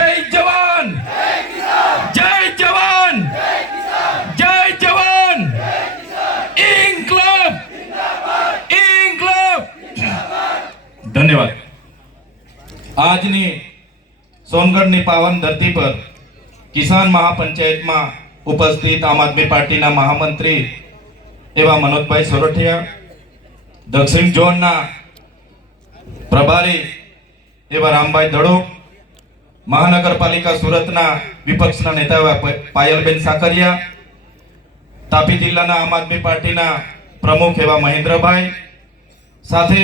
જય જવાન, જય જવાન, જય જવાન, ઇન્કલાબ, ઇન્કલાબ. ધન્યવાદ. આજની સોનગઢની પાવન ધરતી પર કિસાન મહાપંચાયતમાં ઉપસ્થિત આમ આદમી પાર્ટીના મહામંત્રી એવા મનોજભાઈ સોરઠિયા, દક્ષિણ ઝોનના પ્રભારી એવા રામભાઈ દડોક, મહાનગરપાલિકા સુરતના વિપક્ષના નેતા એવા પાયલબેન સાકરિયા, તાપી જિલ્લાના આમ આદમી પાર્ટીના પ્રમુખ એવા મહેન્દ્રભાઈ, સાથે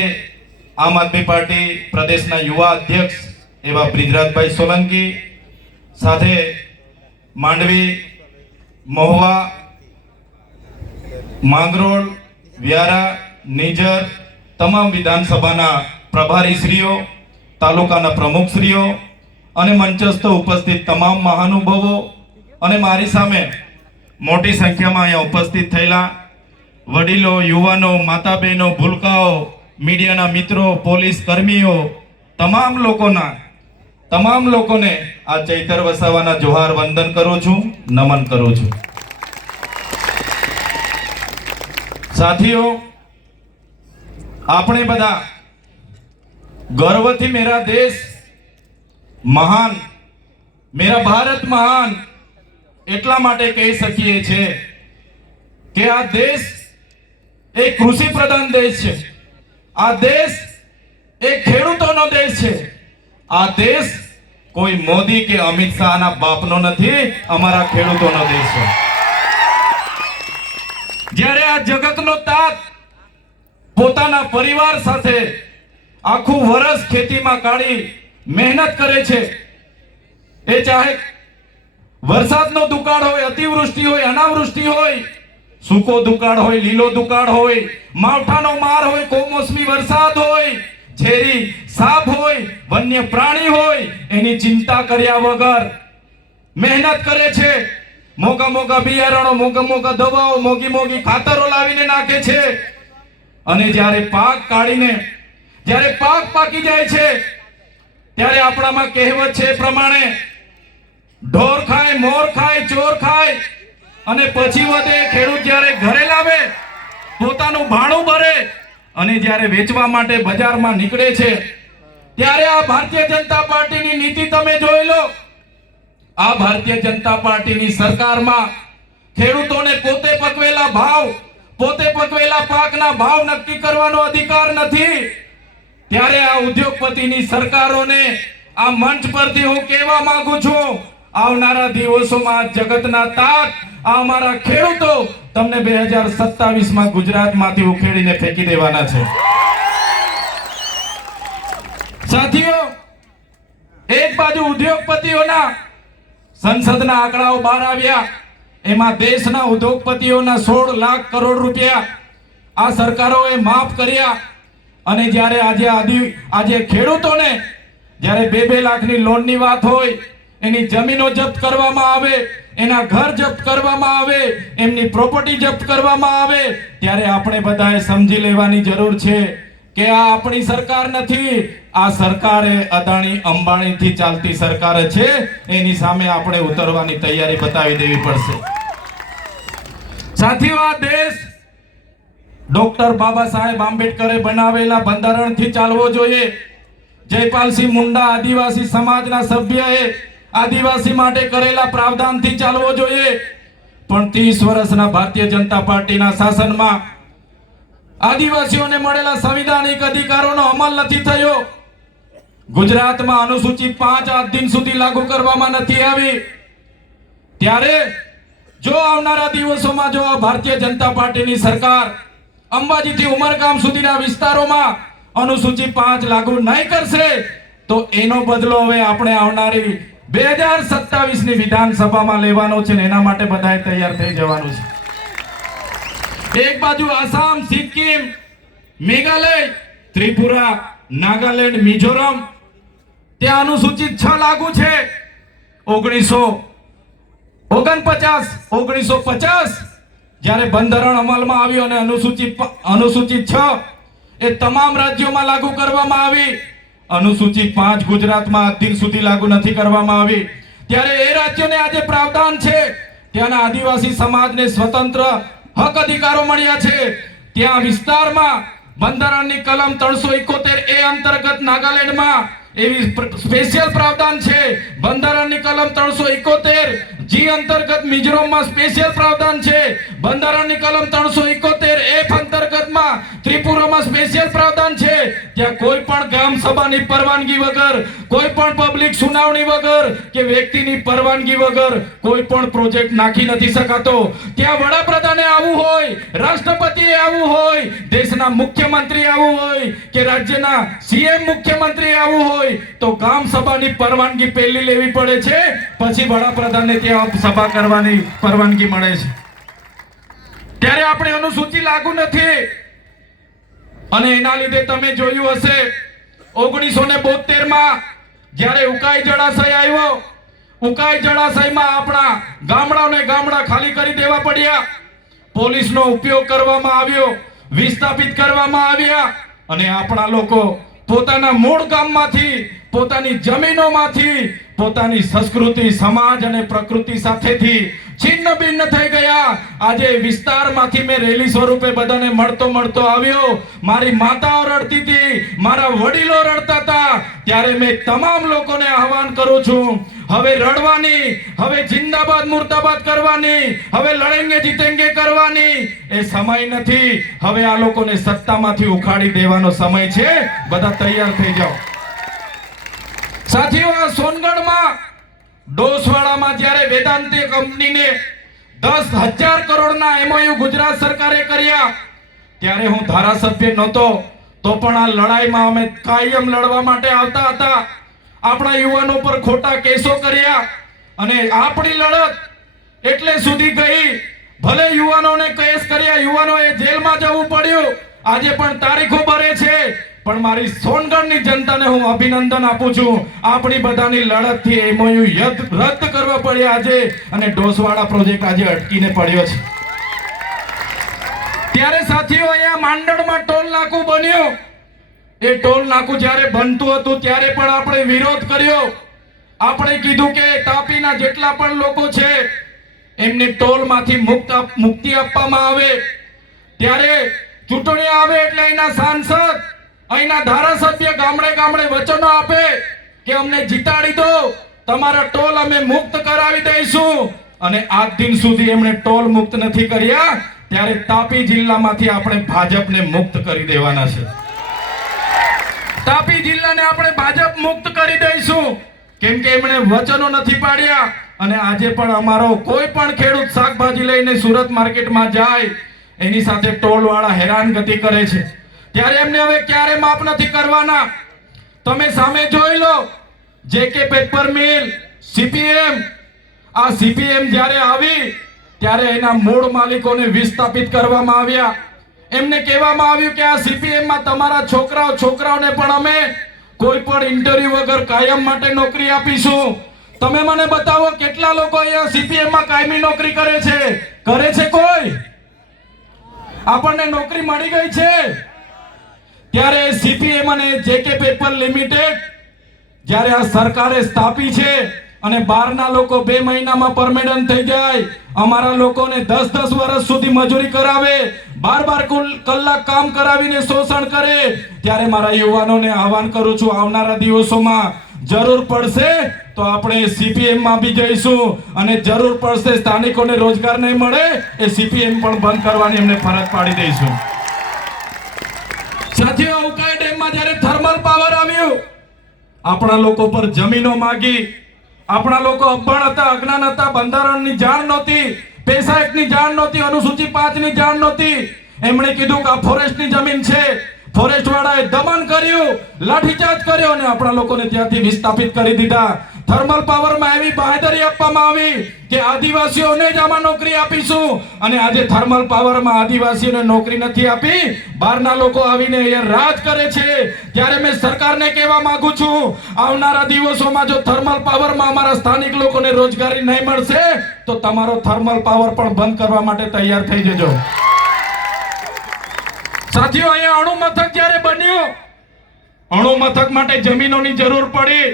આમ આદમી પાર્ટી પ્રદેશના યુવા અધ્યક્ષ એવા બ્રિજરાજભાઈ સોલંકી, સાથે માંડવી, મહુવા, માંગરોળ, વ્યારા, નિઝર તમામ વિધાનસભાના પ્રભારીશ્રીઓ, તાલુકાના પ્રમુખશ્રીઓ અને મંચસ્થ ઉપસ્થિત તમામ મહાનુભાવો અને મારી સામે મોટી સંખ્યામાં અહીંયા ઉપસ્થિત થયેલા વડીલો, યુવાનો, માતા બહેનો, ભૂલકાઓ, મીડિયાના મિત્રો, પોલીસ કર્મીઓ, તમામ લોકોને આ ચૈતર વસાવાના જોહાર વંદન કરું છું, નમન કરું છું. સાથીઓ, આપણે બધા ગર્વથી મેરા દેશ મહાન, મેરા ભારત મહાન એટલા માટે કહી શકીએ છીએ કે આ દેશ એક કૃષિ પ્રધાન દેશ છે. આ દેશ એક ખેડૂતોનો દેશ છે. આ દેશ કોઈ મોદી કે અમિત શાહના બાપનો નથી, અમારા ખેડૂતોનો દેશ છે. જ્યારે આ જગતનો તાત પોતાના પરિવાર સાથે આખું વર્ષ ખેતીમાં કાઢી મહેનત કરે છે, એ ચાહે વરસાદનો દુકાળ હોય, અતિવૃષ્ટિ હોય, અનાવૃષ્ટિ હોય, સૂકો દુકાળ હોય, લીલો દુકાળ હોય, માવઠાનો માર હોય, કમોસમી વરસાદ હોય, ઝેરી સાપ હોય, વન્ય પ્રાણી હોય, એની ચિંતા કર્યા વગર મહેનત કરે છે. મોગા મોગા બિયારણો, મોગા દવાઓ, મોગી ખાતરો લાવીને નાખે છે. અને જ્યારે પાક કાઢીને જ્યારે પાક પાકી જાય છે ત્યારે આપણામાં કહેવત છે એ પ્રમાણે ઢોર ખાય, મોર ખાય, ચોર ખાય અને પછી વધે. ખેડૂત જ્યારે ઘરે લાવે, પોતાનું ભાણું ભરે અને જ્યારે વેચવા માટે બજારમાં નીકળે છે ત્યારે આ ભારતીય જનતા પાર્ટીની નીતિ તમે જોઈ લો. આ ભારતીય જનતા પાર્ટીની સરકારમાં ખેડૂતોને પોતે પકવેલા ભાવ, પોતે પકવેલા પાકના ભાવ નક્કી કરવાનો અધિકાર નથી. ત્યારે આ ઉદ્યોગપતિની સરકારોને આ મંચ પરથી હું કહેવા માંગુ છું, આવનારા દિવસોમાં જગતના તાત આ અમારા ખેડૂતો તમને 2027માં ગુજરાતમાંથી ઉખેડીને ફેંકી દેવાના છે. સાથીઓ, એક બાજુ ઉદ્યોગપતિઓના સંસદના આંકડાઓ બહાર આવ્યા, એમાં દેશના ઉદ્યોગપતિઓના 16 લાખ કરોડ રૂપિયા આ સરકારોએ માફ કર્યા. અને જ્યારે આજે ખેડૂતોને જ્યારે 2 લાખની લોનની વાત હોય, એની જમીનો જપ્ત કરવામાં આવે, એના ઘર જપ્ત કરવામાં આવે, એમની પ્રોપર્ટી જપ્ત કરવામાં આવે, ત્યારે આપણે બધાએ સમજી લેવાની જરૂર છે કે આ આપણી સરકાર નથી. આ સરકારે અદાણી અંબાણીથી ચાલતી સરકાર છે. એની સામે આપણે ઉતરવાની તૈયારી બતાવી દેવી પડશે. સાથીઓ, આ દેશ ડોક્ટર બાબા સાહેબ આંબેડકરે બનાવેલા બંધારણથી ચાલવો જોઈએ. જયપાલસિંહ મુંડા આદિવાસી સમાજના સભ્યએ આદિવાસી માટે કરેલા પ્રાવધાનથી ચાલવો જોઈએ. પણ 30 વર્ષના ભારતીય જનતા પાર્ટીના શાસનમાં આદિવાસીઓને મળેલા સંવિધાનિક અધિકારોનો અમલ નથી થયો. ગુજરાતમાં અનુસૂચિત 5 આજ દિન સુધી લાગુ કરવામાં નથી આવી. ત્યારે જો આવનારા દિવસોમાં જો આ ભારતીય જનતા પાર્ટીની સરકાર અંબાજીથી ઉમરગામ સુધીના વિસ્તારોમાં અનુસૂચિ 5 લાગુ નહીં કરશે તો એનો બદલો હવે આપણે આવનારી 2027ની વિધાનસભામાં લેવાનો છે, ને એના માટે બધાએ તૈયાર થઈ જવાનું છે. એક બાજુ આસામ, સિક્કિમ, મેઘાલય, ત્રિપુરા, નાગાલેન્ડ, મિઝોરમ ત્યાં અનુસૂચિત 6 લાગુ છે. 1950 જ્યારે બંધારણ અમલમાં આવ્યું અને અનુસૂચિત 6 એ તમામ રાજ્યોમાં લાગુ કરવામાં આવી અનુસૂચિત 5 ગુજરાતમાં આજ દિન સુધી લાગુ નથી કરવામાં આવી, ત્યારે એ રાજ્યોને આજે પ્રાવધાન છે, ત્યાંના આદિવાસી સમાજને સ્વતંત્ર હક અધિકારો મળ્યા છે. ત્યાં વિસ્તારમાં બંધારણની કલમ 371 એ અંતર્ગત નાગાલેન્ડમાં એવી સ્પેશિયલ પ્રાવધાન છે. બંધારણની કલમ 371 જી અંતર્ગત મિઝોરમમાં સ્પેશિયલ પ્રાવધાન છે. બંધારણની કલમ 371 એફ અંતર્ગતમાં ત્રિપુરામાં સ્પેશિયલ પ્રાવધાન છે. ત્યાં કોઈ પણ ગ્રામ સભાની પરવાનગી વગર, કોઈ પણ પબ્લિક સુનાવણી વગર કે વ્યક્તિની પરવાનગી વગર કોઈ પણ પ્રોજેક્ટ નાખી નથી શકાતો. ત્યાં વડાપ્રધાને આવવું હોય, રાષ્ટ્રપતિએ આવવું હોય, દેશના મુખ્યમંત્રી આવવું હોય કે રાજ્યના સીએમ મુખ્યમંત્રી આવવું હોય તો ગ્રામ સભાની પરવાનગી પહેલી લેવી પડે છે, પછી વડાપ્રધાનને ત્યાં સભા કરવાની પરવાનગી મળે છે. ત્યારે આપણે અનુસૂચિ લાગુ નથી અને એના લીધે તમે જોયું હશે 1972 માં જ્યારે ઉકાઈ જળાશય આવ્યો, ઉકાઈ જળાશયમાં આપણા ગામડા ખાલી કરી દેવા પડ્યા, પોલીસનો ઉપયોગ કરવામાં આવ્યો, વિસ્થાપિત કરવામાં આવ્યા અને આપણા લોકો પોતાના મૂળ ગામમાંથી, પોતાની જમીનોમાંથી, પોતાની સંસ્કૃતિ, સમાજ અને પ્રકૃતિ સાથેથી છિન્ન ભિન્ન થઈ ગયા. આજે વિસ્તારમાંથી મેં રેલી સ્વરૂપે બધાને મળતો આવ્યો. મારી માતાઓ રડતી હતી, મારા વડીલો રડતા હતા, ત્યારે મેં તમામ લોકોને આહવાન કરું છું, હવે રડવાની, હવે જિંદાબાદ મુર્દાબાદ કરવાની, હવે લડેંગે જીતેંગે કરવાની એ સમય નથી. હવે આ લોકોને સત્તામાંથી ઉખાડી દેવાનો સમય છે. બધા તૈયાર થઈ જાઓ. સાથીઓ, આ સોનગઢમાં ડોસવાડામાં જ્યારે વેદાંતી કંપનીને 10,000 કરોડના MOU ગુજરાત સરકારે કર્યા, ત્યારે હું ધારાસભ્ય નહોતો, તો પણ આ લડાઈમાં અમે કાયમ લડવા માટે આવતા હતા. આપણા યુવાનો પર ખોટા કેસો કર્યા અને આપણી લડત એટલે સુધી ગઈ, ભલે યુવાનોને કેસ કર્યા, યુવાનોએ જેલમાં જવું પડ્યું, આજે પણ તારીખો ભરે છે, પણ મારી સોનગઢની જનતાને હું અભિનંદન આપું છું. આપણી બધાની લડતથી MOU રદ કરવા પડ્યા આજે અને ડોસવાડા પ્રોજેક્ટ આજે અટકીને પડ્યો છે. ત્યારે સાથીઓ, અહીંયા માંડળમાં ટોલ નાકું બન્યું. એ ટોલ નાકું જ્યારે બનતું હતું ત્યારે પણ આપણે વિરોધ કર્યો. આપણે કીધું કે તાપીના જેટલા પણ લોકો છે એમને ટોલમાંથી મુક્તિ આપવામાં આવે. ત્યારે ચૂંટણી આવે એટલે અહીંના સાંસદ, અહીંના ધારાસભ્ય ગામડે વચનો આપે કે અમને જીતાડી દો, તમારા ટોલ અમે મુક્ત કરાવી દઈશું, અને આજ દિન સુધી એમણે ટોલ મુક્ત નથી કર્યા. ત્યારે તાપી જિલ્લામાંથી આપણે ભાજપને મુક્ત કરી દેવાના છે. તાપી જિલ્લાને આપણે ભાજપ મુક્ત કરી દઈશું, કેમ કે એમણે વચનો નથી પાડ્યા. અને આજે પણ અમારો કોઈ પણ ખેડૂત શાકભાજી લઈને સુરત માર્કેટમાં જાય એની સાથે ટોલ વાળા હેરાનગતિ કરે છે, ત્યારે એમને હવે ક્યારે માફ નથી કરવાના. તમે સામે જોઈ લો, JK પેપર મિલ, CPM. આ CPM જ્યારે આવી ત્યારે એના મૂળ માલિકોને વિસ્થાપિત કરવામાં આવ્યા. એમને કહેવામાં આવ્યું કે આ CPM માં તમારા છોકરાઓને પણ અમે કોઈ પણ ઇન્ટરવ્યુ વગર કાયમ માટે નોકરી આપીશું. તમે મને બતાવો કેટલા લોકો અહીંયા CPM માં કાયમી નોકરી કરે છે? કોઈ? આપણને નોકરી મળી ગઈ છે? ત્યારે CPM અને JK પેપર લિમિટેડ જ્યારે આ સરકારે સ્થાપી છે અને બહારના લોકો 2 મહિનામાં પરમેનન્ટ થઈ જાય, અમારા લોકોને 10 વર્ષ સુધી મજૂરી કરાવે, 12 કલાક કામ કરાવીને શોષણ કરે, ત્યારે મારા યુવાનોને આહવાન કરું છું, આવનારા દિવસોમાં જરૂર પડશે તો આપણે CPM માં બી જઈશું અને જરૂર પડશે સ્થાનિકોને રોજગાર નહીં મળે એ CPM પણ બંધ કરવાની એમને ફરજ પાડી દઈશું. સાથીઓ, ઉકાઈ ડેમમાં જ્યારે થર્મલ પાવર આવ્યું, આપણા લોકો પર જમીનો માંગી, આપણા લોકો અભણ હતા, અજ્ઞાન હતા, બંધારણની જાણ નહોતી, પેસા એક્ટની જાણ નહોતી, અનુસૂચિ 5 ની જાણ નહોતી. એમણે કીધું કે આ ફોરેસ્ટની જમીન છે, ફોરેસ્ટ વાળાએ દમન કર્યું, લાઠીચાર્જ કર્યો અને આપણા લોકોને ત્યાંથી વિસ્થાપિત કરી દીધા. થર્મલ પાવરમાં એવી બાહેધરી આપવામાં આવી કે આદિવાસીઓને જ આમાં નોકરી આપીશું, અને આજે થર્મલ પાવરમાં આદિવાસીઓને નોકરી નથી આપી, બહારના લોકો આવીને અહીંયા રાજ કરે છે. ત્યારે મેં સરકારને કહેવા માંગુ છું, આવનારા દિવસોમાં જો થર્મલ પાવરમાં અમારા સ્થાનિક લોકોને રોજગારી નહીં મળશે તો તમારો થર્મલ પાવર પણ બંધ કરવા માટે તૈયાર થઈ જજો. સાથીઓ, અહીંયા અણુ મથક જ્યારે બન્યું અણુ મથક માટે જમીનોની જરૂર પડી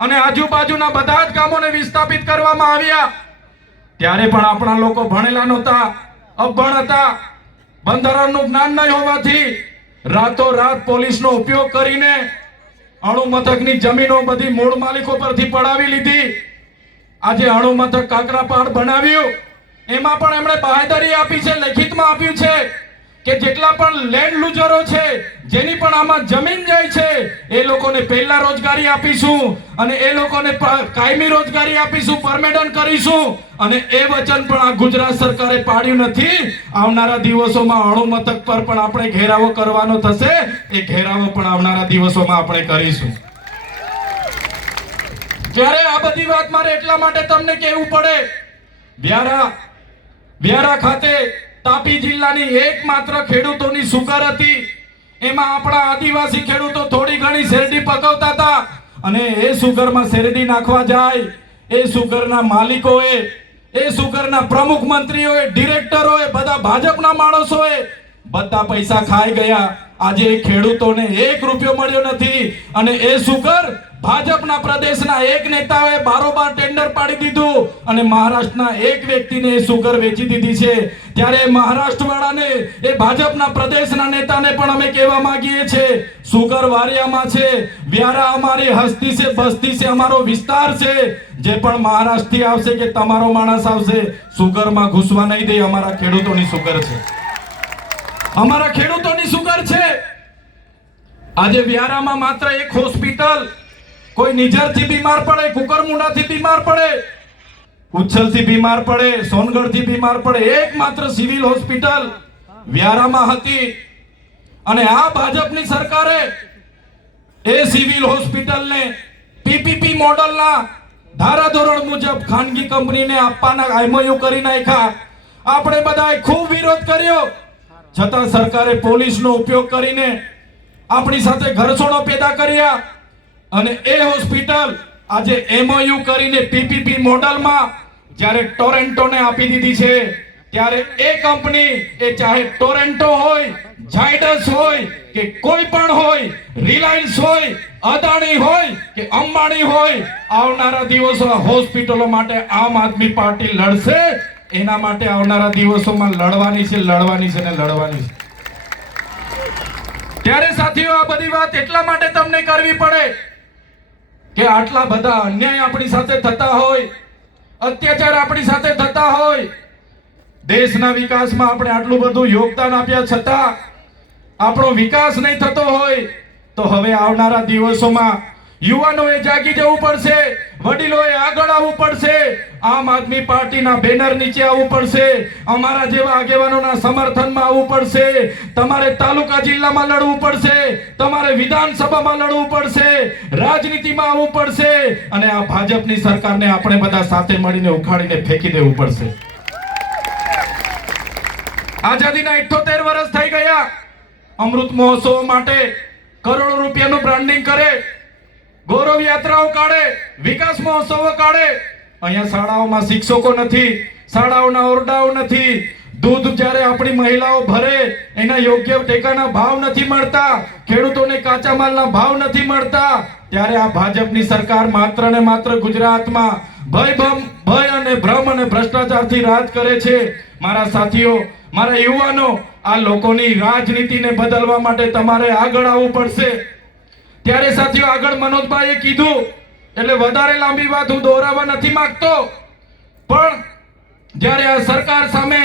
અને આજુબાજુના બધા જ ગામોને વિસ્થાપિત કરવામાં આવ્યા, ત્યારે પણ આપણા લોકો ભણેલા નહોતા, અભણ હતા. બંધારણનું જ્ઞાન નહીં હોવાથી રાતોરાત પોલીસનો ઉપયોગ કરીને અણુ મથકની જમીનો બધી મૂળ માલિકો પરથી પડાવી લીધી. આજે અણુ મથક કાકરાપાડ બનાવ્યું, એમાં પણ એમણે બાહેધરી આપી છે, લેખિતમાં આપ્યું છે કે જેટલા પણ લેન્ડ લૂઝરો છે, જેની પણ આમાં જમીન જાય છે, એ લોકોને પહેલા રોજગારી આપીશું અને એ લોકોને કાયમી રોજગારી આપીશું, પરમેનન્ટ કરીશું. અને એ વચન પણ આ ગુજરાત સરકારે પાડ્યું નથી. આવનારા દિવસોમાં અણુ મથક પર પણ આપણે ઘેરાવો કરવાનો થશે, એ ઘેરાવો પણ આવનારા દિવસોમાં આપણે કરીશું. ત્યારે આ બધી વાત મારે એટલા માટે તમને કહેવું પડે, વ્યારા ખાતે તાપી જિલ્લાની એકમાત્ર ખેડૂતોની સુગર હતી. એમાં આપણા આદિવાસી ખેડૂતો થોડી ઘણી શેરડી પકવતા હતા અને એ સુગરમાં શેરડી નાખવા જાય, એ સુગરના માલિકોએ, એ સુગરના પ્રમુખ મંત્રીઓએ, ડિરેક્ટરોએ, બધા ભાજપના માણસોએ બધા પૈસા ખાઈ ગયા. આજે ખેડૂતોને 1 રૂપિયો મળ્યો નથી અને એ સુગર ભાજપના પ્રદેશના એક નેતાએ બારોબાર ટેન્ડર પાડી દીધું અને મહારાષ્ટ્રના એક વ્યક્તિને એ સુગર વેચી દીધી છે. ત્યારે મહારાષ્ટ્ર વાળાને, એ ભાજપના પ્રદેશના નેતાને પણ અમે કહેવા માંગીએ છીએ, સુગર વારિયામાં છે, વ્યારા અમારી હસ્તી છે, બસ્તી છે, અમારો વિસ્તાર છે. જે પણ મહારાષ્ટ્રથી આવશે કે તમારો માણસ આવશે, સુગરમાં ઘૂસવા નહીં દે. અમારા ખેડૂતોની સુગર છે, અમારા ખેડૂતોની સુગર છે. આજે વ્યારામાં માત્ર એક હોસ્પિટલ, કોઈ નિઝરથી બીમાર પડે, કુકરમુંડાથી બીમાર પડે, ઉચ્છલથી બીમાર પડે, સોનગઢથી બીમાર પડે, એકમાત્ર સિવિલ હોસ્પિટલ વ્યારામાં હતી. અને આ ભાજપની સરકારે એ સિવિલ હોસ્પિટલને પીપીપી મોડલના ધારાધોરણ મુજબ ખાનગી કંપનીને આપવાના એમઓયુ કરી નાખ્યા. આપણે બધાએ ખૂબ વિરોધ કર્યો, છતાં સરકારે પોલીસનો ઉપયોગ કરીને આપણી સાથે ઘર્ષણો પેદા કર્યા અને એ હોસ્પિટલ આજે એમઓયુ કરીને પીપીપી મોડલમાં જ્યારે ટોરેન્ટોને આપી દીધી છે, ત્યારે એ કંપની, એ ચાહે ટોરેન્ટો હોય, ઝાયડસ હોય કે કોઈ પણ હોય, રિલાયન્સ હોય, અદાણી હોય કે અંબાણી હોય, આવનારા દિવસો હોસ્પિટલો માટે આમ આદમી પાર્ટી લડશે. એના માટે આવનારા દિવસોમાં લડવાની છે ને લડવાની છે. ત્યારે સાથીઓ, આ બધી વાત એટલા માટે તમને કરવી પડે કે આટલા બધા અન્યાય આપણી સાથે થતા હોય, અત્યાચાર આપણી સાથે થતા હોય, દેશના વિકાસમાં આપણે આટલું બધું યોગદાન આપ્યા છતાં આપણો વિકાસ નહીં થતો હોય, તો હવે આવનારા દિવસોમાં યુવાનોએ જાગી જવું પડશે, વડીલોએ આગળ આવવું પડશે, આમ આદમી પાર્ટીના બેનર નીચે આવવું પડશે, અમારા જેવા આગેવાનોના સમર્થનમાં આવવું પડશે. તમારે તાલુકા જિલ્લામાં લડવું પડશે, તમારે વિધાનસભામાં લડવું પડશે, રાજનીતિમાં આવવું પડશે અને આ ભાજપની સરકારને આપણે બધા સાથે મળીને ઉખાડીને ફેંકી દેવું પડશે. આઝાદીના 78 વર્ષ થઈ ગયા. અમૃત મહોત્સવ માટે કરોડો રૂપિયાનું બ્રાન્ડિંગ કરે, ગૌરવ યાત્રાઓ કાઢે, વિકાસ મહોત્સવો કાઢે. અહીંયા શાળાઓમાં શિક્ષકો નથી, શાળાઓના ઓરડાઓ નથી, દૂધ જ્યારે આપણી મહિલાઓ ભરે એના યોગ્ય ટેકાના ભાવ નથી મળતા, ખેડૂતોને કાચા માલના ભાવ નથી મળતા. ત્યારે આ ભાજપની સરકાર માત્ર ને માત્ર ગુજરાતમાં ભય અને ભ્રમ અને ભ્રષ્ટાચારથી રાજ કરે છે. મારા સાથીઓ, મારા યુવાનો, આ લોકોની રાજનીતિને બદલવા માટે તમારે આગળ આવવું પડશે. ત્યારે સાથીઓ, આગળ મનોજભાઈએ કીધું એટલે વધારે લાંબી વાત હું દોહરાવવા નથી માંગતો, પણ જ્યારે આ સરકાર સામે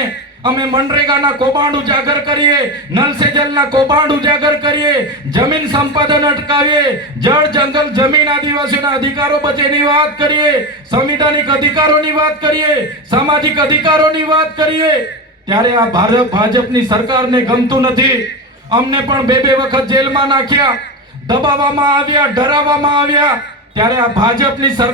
અમે મનરેગાના કૌભાંડ ઉજાગર કરીએ, નલ સે જલના કૌભાંડ ઉજાગર કરીએ, જમીન સંપાદન અટકાવીએ, જળ જંગલ જમીન આદિવાસીઓના અધિકારો બચેની વાત કરીએ, સંવિધાનિક અધિકારોની વાત કરીએ, સામાજિક અધિકારોની વાત કરીએ, ત્યારે આ ભાજપની સરકારને ગમતું નથી. અમને પણ 2 વખત જેલમાં નાખ્યા, દબાવવામાં આવ્યા, ડરાવવામાં આવ્યા. ત્યારે આ ભાજપની સરકાર